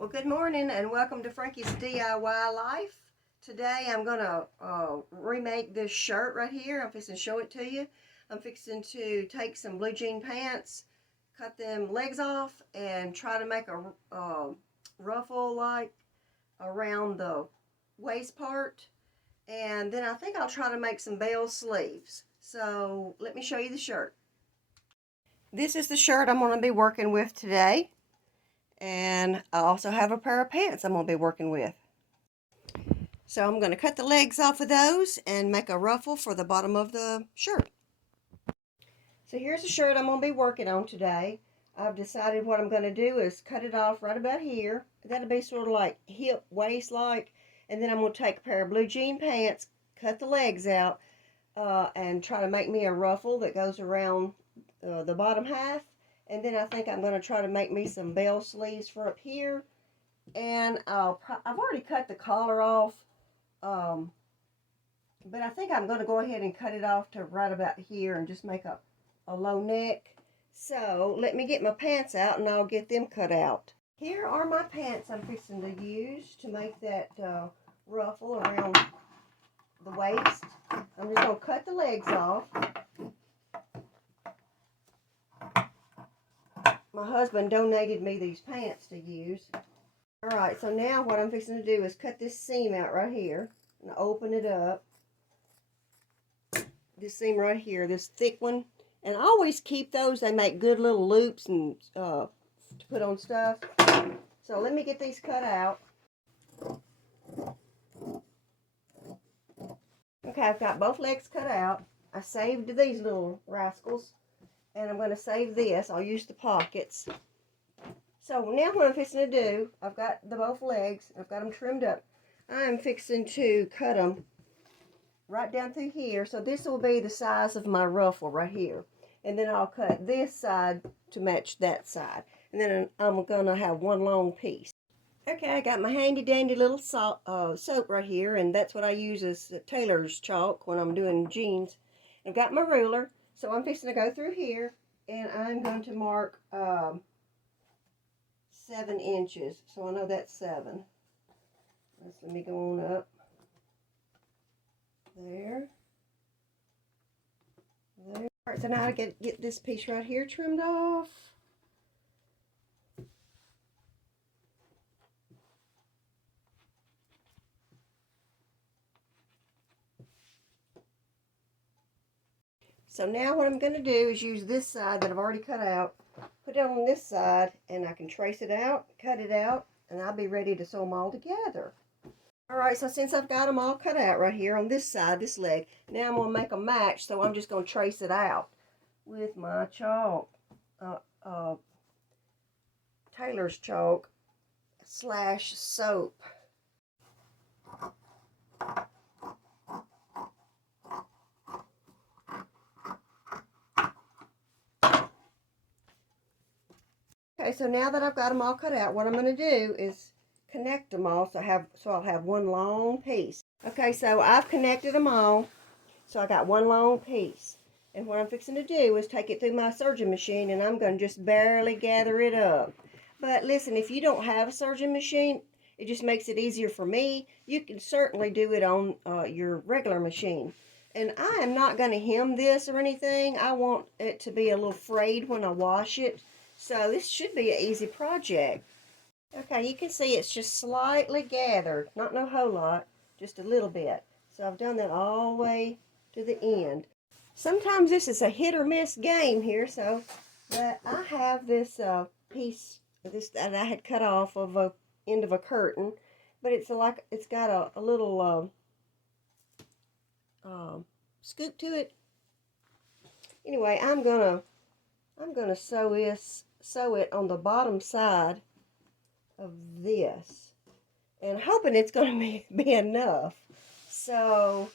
Well, good morning and welcome to Frankie's DIY Life. Today I'm going to remake this shirt right here. I'm fixing to show it to you. I'm fixing to take some blue jean pants, cut them legs off, and try to make a ruffle like around the waist part. And then I think I'll try to make some bell sleeves. So let me show you the shirt. This is the shirt I'm going to be working with today. And I also have a pair of pants I'm going to be working with. So I'm going to cut the legs off of those and make a ruffle for the bottom of the shirt. So here's the shirt I'm going to be working on today. I've decided what I'm going to do is cut it off right about here. That'll be sort of like hip waist like. And then I'm going to take a pair of blue jean pants, cut the legs out, and try to make me a ruffle that goes around the bottom half. And then I think I'm going to try to make me some bell sleeves for up here. And I've already cut the collar off. But I think I'm going to go ahead and cut it off to right about here and just make a low neck. So let me get my pants out and I'll get them cut out. Here are my pants I'm fixing to use to make that ruffle around the waist. I'm just going to cut the legs off. My husband donated me these pants to use. Alright, so now what I'm fixing to do is cut this seam out right here and open it up. This seam right here, this thick one. And I always keep those. They make good little loops and to put on stuff. So let me get these cut out. Okay, I've got both legs cut out. I saved these little rascals. And I'm going to save this. I'll use the pockets. So now what I'm fixing to do, I've got both legs. I've got them trimmed up. I'm fixing to cut them right down through here. So this will be the size of my ruffle right here. And then I'll cut this side to match that side. And then I'm going to have one long piece. Okay, I got my handy dandy little soap right here. And that's what I use as tailor's chalk when I'm doing jeans. I've got my ruler. So I'm fixing to go through here, and I'm going to mark 7 inches. So I know that's 7. Let me go on up. There. There. All right, so now I get this piece right here trimmed off. So now what I'm going to do is use this side that I've already cut out, put it on this side, and I can trace it out, cut it out, and I'll be ready to sew them all together. Alright, so since I've got them all cut out right here on this side, this leg, now I'm going to make a match, so I'm just going to trace it out with my chalk, tailor's chalk / soap. Okay, so now that I've got them all cut out, what I'm going to do is connect them all so I'll have one long piece. Okay, so I've connected them all, so I got one long piece. And what I'm fixing to do is take it through my serging machine, and I'm going to just barely gather it up. But listen, if you don't have a serging machine, it just makes it easier for me. You can certainly do it on your regular machine. And I am not going to hem this or anything. I want it to be a little frayed when I wash it. So this should be an easy project. Okay, you can see it's just slightly gathered. Not no whole lot, just a little bit. So I've done that all the way to the end. Sometimes this is a hit or miss game here, but I have this piece that I had cut off of a end of a curtain, but it's got a little scoop to it. Anyway, I'm gonna sew it on the bottom side of this, and hoping it's going to be enough. So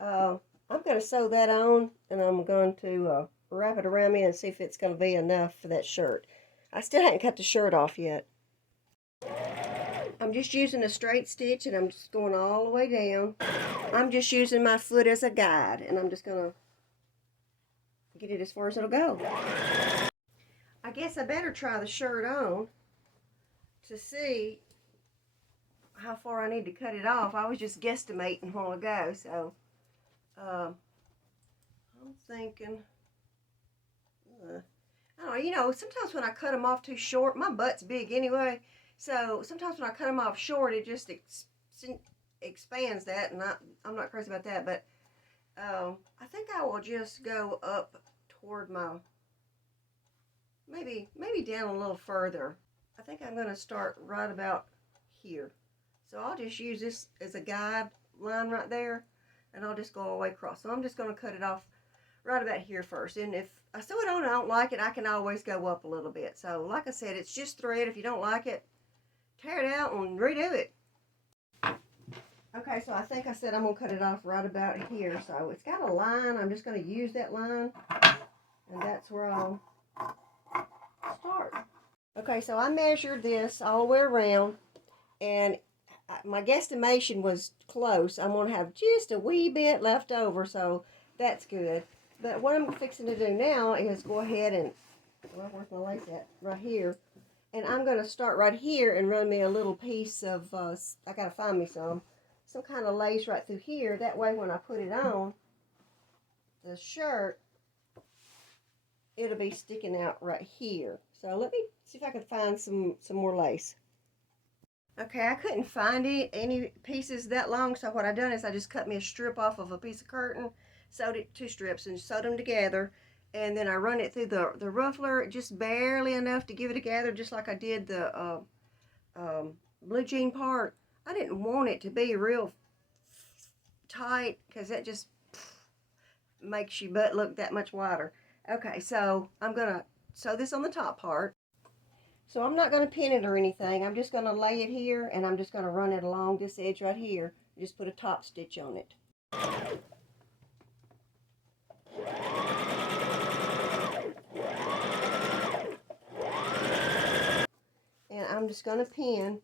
I'm going to sew that on, and I'm going to wrap it around me and see if it's going to be enough for that shirt. I still haven't cut the shirt off yet. I'm just using a straight stitch, and I'm just going all the way down. I'm just using my foot as a guide, and I'm just going to get it as far as it'll go. I guess I better try the shirt on to see how far I need to cut it off. I was just guesstimating a while ago, so I'm thinking, I don't know, you know, sometimes when I cut them off too short, my butt's big anyway, so sometimes when I cut them off short, it just expands that, and I'm not crazy about that, but I think I will just go up toward my, maybe down a little further. I think I'm going to start right about here. So I'll just use this as a guide line right there, and I'll just go all the way across. So I'm just going to cut it off right about here first. And if I sew it on and I don't like it, I can always go up a little bit. So like I said, it's just thread. If you don't like it, tear it out and redo it. Okay, so I think I said I'm going to cut it off right about here. So it's got a line. I'm just going to use that line, and that's where I'll start. Okay, so I measured this all the way around, and my guesstimation was close. I'm going to have just a wee bit left over, so that's good. But what I'm fixing to do now is go ahead and, well, where's my lace at? Right here. And I'm going to start right here and run me a little piece of, I got to find me some kind of lace right through here. That way when I put it on the shirt, it'll be sticking out right here. So let me see if I can find some more lace. Okay, I couldn't find any pieces that long, so what I done is I just cut me a strip off of a piece of curtain, sewed it 2 strips, and sewed them together, and then I run it through the ruffler just barely enough to give it together, just like I did the blue jean part. I didn't want it to be real tight, because that just makes your butt look that much wider. Okay, so I'm gonna sew this on the top part. So I'm not going to pin it or anything. I'm just going to lay it here, and I'm just going to run it along this edge right here. Just put a top stitch on it. And I'm just going to pin.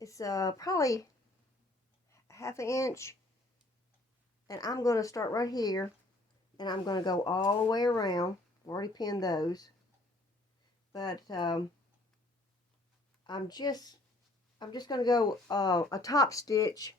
It's probably 1/2 inch. And I'm going to start right here, and I'm going to go all the way around. I've already pinned those. But I'm just going to go a top stitch.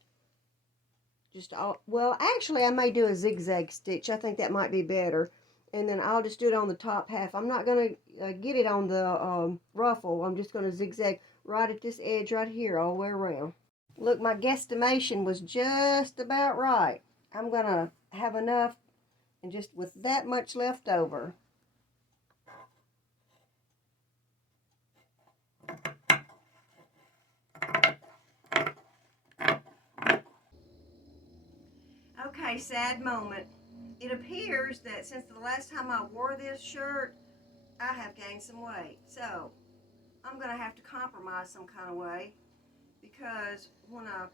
Well, actually I may do a zigzag stitch. I think that might be better. And then I'll just do it on the top half. I'm not going to get it on the ruffle. I'm just going to zigzag right at this edge right here all the way around. Look, my guesstimation was just about right. I'm going to have enough, and just with that much left over. Okay, sad moment. It appears that since the last time I wore this shirt, I have gained some weight. So, I'm going to have to compromise some kind of way, because when I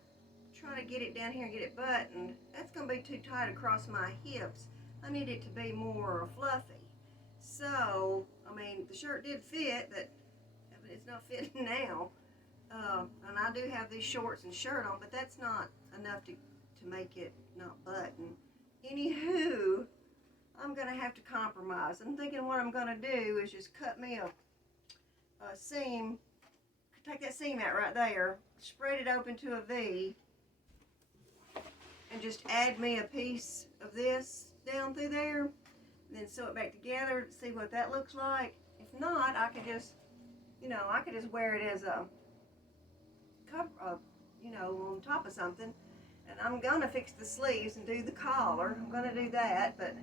try to get it down here and get it buttoned, that's going to be too tight across my hips. I need it to be more fluffy. So, I mean, the shirt did fit, but it's not fitting now. And I do have these shorts and shirt on, but that's not enough to make it not button. Anywho, I'm going to have to compromise. I'm thinking what I'm going to do is just cut me a seam, take that seam out right there, spread it open to a V, and just add me a piece of this down through there, and then sew it back together to see what that looks like. If not, I could just, I could just wear it as a cover, on top of something. And I'm going to fix the sleeves and do the collar. I'm going to do that, but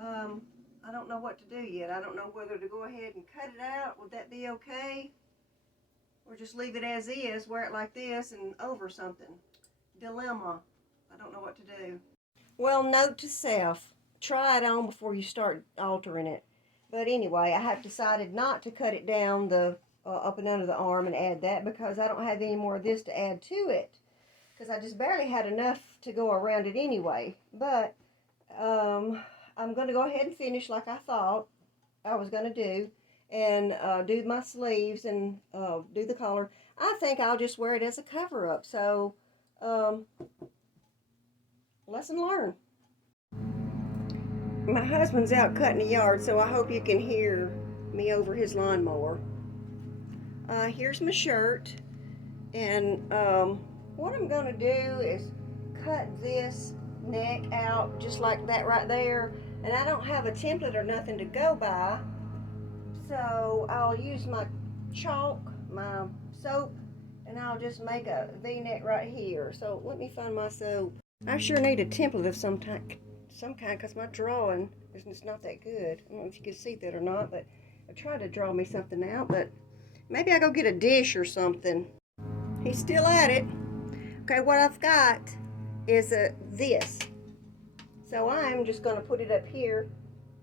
I don't know what to do yet. I don't know whether to go ahead and cut it out. Would that be okay? Or just leave it as is, wear it like this and over something. Dilemma. I don't know what to do. Well, note to self, try it on before you start altering it. But anyway, I have decided not to cut it down the up and under the arm and add that, because I don't have any more of this to add to it. Because I just barely had enough to go around it anyway. But I'm going to go ahead and finish like I thought I was going to do, and do my sleeves and do the collar. I think I'll just wear it as a cover-up. So, lesson learned. My husband's out cutting the yard, so I hope you can hear me over his lawnmower. Here's my shirt, and what I'm going to do is cut this neck out just like that right there, and I don't have a template or nothing to go by, so I'll use my chalk, my soap, and I'll just make a V-neck right here. So let me find my soap. I sure need a template of some kind, because my drawing is not that good. I don't know if you can see that or not, but I tried to draw me something out, but maybe I go get a dish or something. He's still at it. Okay, what I've got is this. So I'm just going to put it up here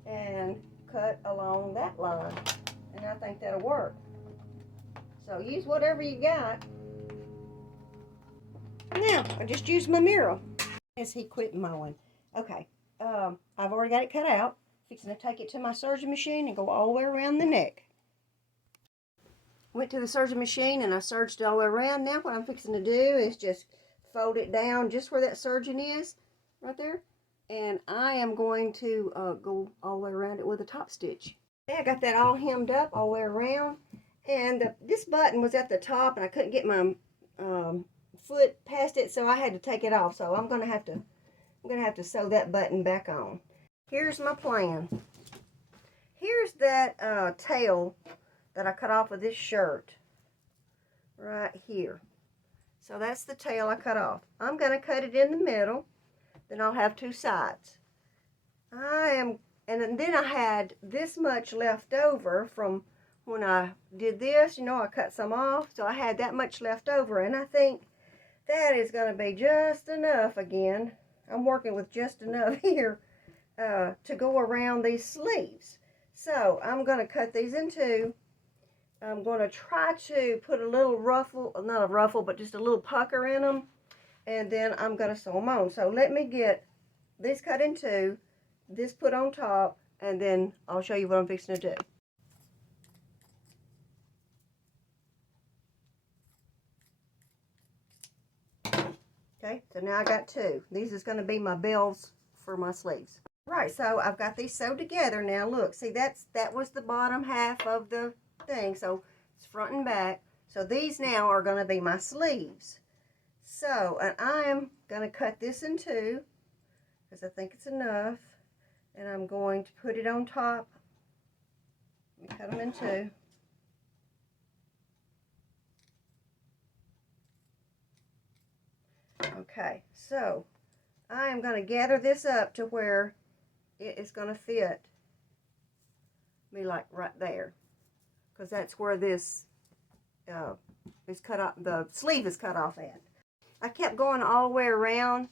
and cut along that line. And I think that'll work. So use whatever you got. Now, I just used my mirror. As he quit mowing. Okay, I've already got it cut out. Fixing to take it to my serging machine and go all the way around the neck. Went to the serging machine and I serged it all the way around. Now what I'm fixing to do is just fold it down just where that serging is, right there. And I am going to go all the way around it with a top stitch. Okay, I got that all hemmed up all the way around. And this button was at the top and I couldn't get my foot past it, so I had to take it off. So I'm gonna have to sew that button back on. Here's my plan. Here's that tail that I cut off of this shirt right here. So that's the tail I cut off. I'm gonna cut it in the middle, then I'll have two sides. And then I had this much left over from when I did this. You know, I cut some off, so I had that much left over, and I think that is going to be just enough again. I'm working with just enough here to go around these sleeves. So I'm going to cut these in two. I'm going to try to put a little ruffle, not a ruffle, but just a little pucker in them. And then I'm going to sew them on. So let me get this cut in two, this put on top, and then I'll show you what I'm fixing to do. Okay, so now I got two. These is going to be my bells for my sleeves. Right, so I've got these sewed together. Now look, see that was the bottom half of the thing, so it's front and back. So these now are going to be my sleeves. So, and I'm going to cut this in two, because I think it's enough. And I'm going to put it on top. Let me cut them in two. Okay, so I am going to gather this up to where it is going to fit me like right there, because that's where this is cut off, the sleeve is cut off at. I kept going all the way around,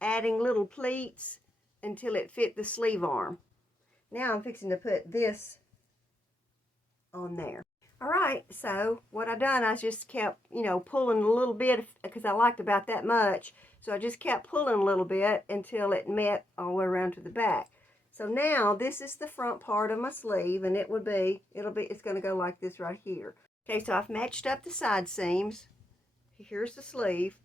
adding little pleats until it fit the sleeve arm. Now I'm fixing to put this on there. Alright, so what I done, I just kept, you know, pulling a little bit, because I liked about that much. So I just kept pulling a little bit until it met all the way around to the back. So now this is the front part of my sleeve, and it's going to go like this right here. Okay, so I've matched up the side seams. Here's the sleeve.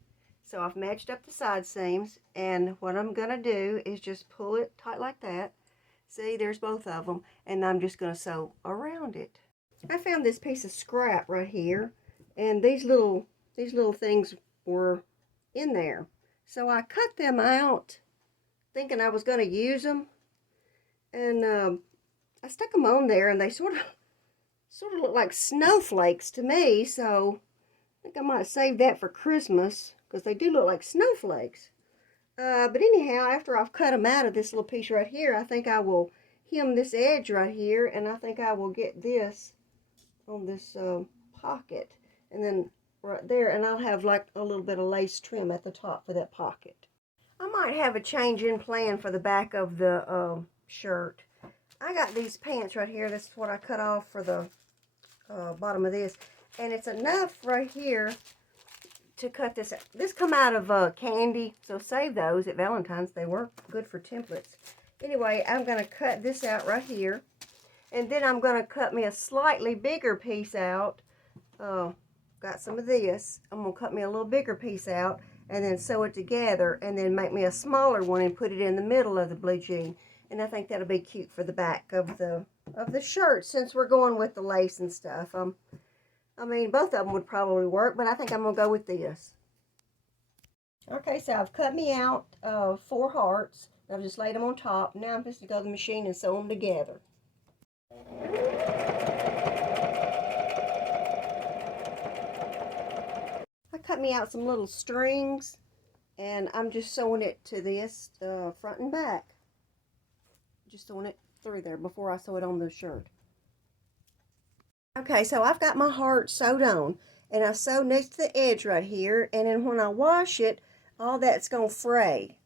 So I've matched up the side seams, and what I'm going to do is just pull it tight like that. See, there's both of them, and I'm just going to sew around it. I found this piece of scrap right here, and these little things were in there. So I cut them out, thinking I was going to use them, and I stuck them on there, and they sort of look like snowflakes to me. So I think I might save that for Christmas, because they do look like snowflakes. But anyhow, after I've cut them out of this little piece right here, I think I will hem this edge right here, and I think I will get this on this pocket, and then right there, and I'll have like a little bit of lace trim at the top for that pocket. I might have a change in plan for the back of the shirt. I got these pants right here. This is what I cut off for the bottom of this, and it's enough right here to cut this out. This come out of candy, so save those at Valentine's. They work good for templates. Anyway, I'm going to cut this out right here. And then I'm going to cut me a slightly bigger piece out. Got some of this. I'm going to cut me a little bigger piece out and then sew it together, and then make me a smaller one and put it in the middle of the blue jean. And I think that'll be cute for the back of the shirt, since we're going with the lace and stuff. I mean, both of them would probably work, but I think I'm going to go with this. Okay, so I've cut me out 4 hearts. I've just laid them on top. Now I'm just going to go to the machine and sew them together. I cut me out some little strings, and I'm just sewing it to this front and back. Just sewing it through there before I sew it on the shirt. Okay, so I've got my heart sewed on, and I sew next to the edge right here, and then when I wash it, all that's going to fray.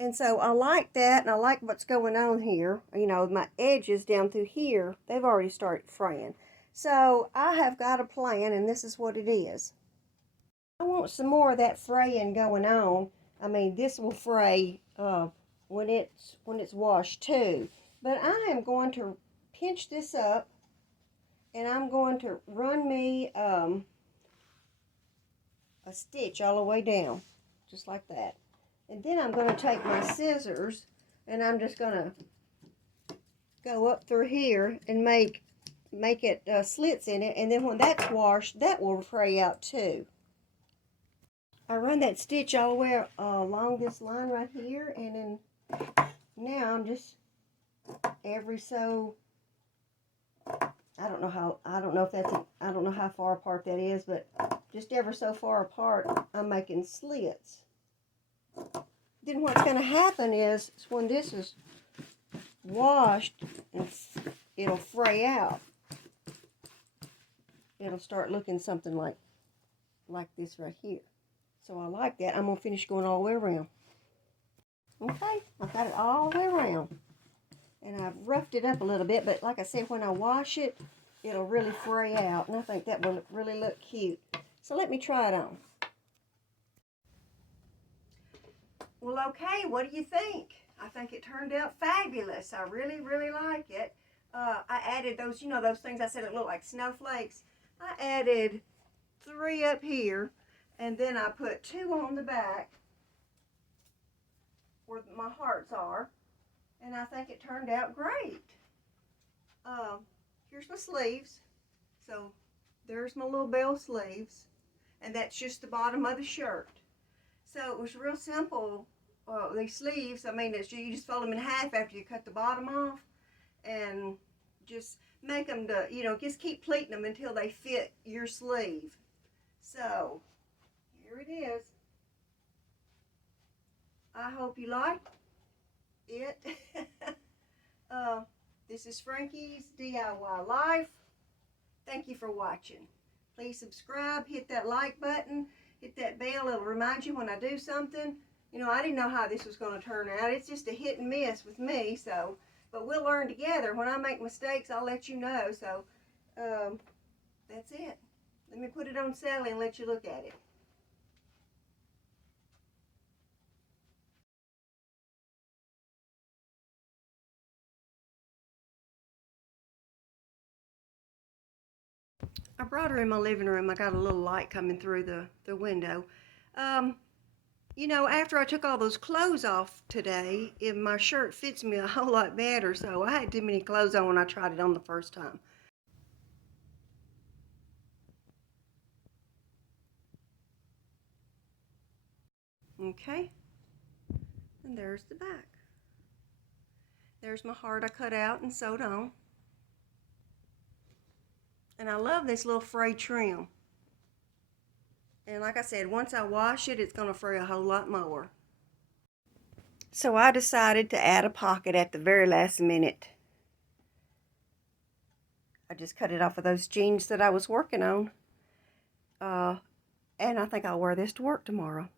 And so I like that, and I like what's going on here. You know, my edges down through here, they've already started fraying. So I have got a plan, and this is what it is. I want some more of that fraying going on. I mean, this will fray when it's washed too. But I am going to pinch this up, and I'm going to run me a stitch all the way down, just like that. And then I'm going to take my scissors, and I'm just going to go up through here and make it slits in it. And then when that's washed, that will fray out too. I run that stitch all the way along this line right here, and then now I'm just every so, I don't know how far apart that is, but just ever so far apart, I'm making slits. Then what's going to happen is when this is washed, it'll fray out. It'll start looking something like this right here. So I like that. I'm going to finish going all the way around. Okay, I've got it all the way around. And I've roughed it up a little bit, but like I said, when I wash it, it'll really fray out. And I think that will really look cute. So let me try it on. Well, okay, what do you think? I think it turned out fabulous. I really, really like it. I added those, you know, those things I said it looked like snowflakes. I added 3 up here, and then I put 2 on the back where my hearts are, and I think it turned out great. Here's my sleeves. So there's my little bell sleeves, and that's just the bottom of the shirt. So it was real simple. These sleeves, I mean, you just fold them in half after you cut the bottom off, and just make them to, you know, just keep pleating them until they fit your sleeve. So here it is. I hope you like it. This is Frankie's DIY Life. Thank you for watching. Please subscribe, hit that like button, hit that bell. It'll remind you when I do something. You know, I didn't know how this was going to turn out. It's just a hit and miss with me, so, but we'll learn together. When I make mistakes, I'll let you know. So, that's it. Let me put it on Sally and let you look at it. I brought her in my living room. I got a little light coming through the window. You know, after I took all those clothes off today, my shirt fits me a whole lot better, so I had too many clothes on when I tried it on the first time. Okay, and there's the back. There's my heart I cut out and sewed on. And I love this little fray trim. And like I said, once I wash it, it's going to fray a whole lot more. So I decided to add a pocket at the very last minute. I just cut it off of those jeans that I was working on. And I think I'll wear this to work tomorrow.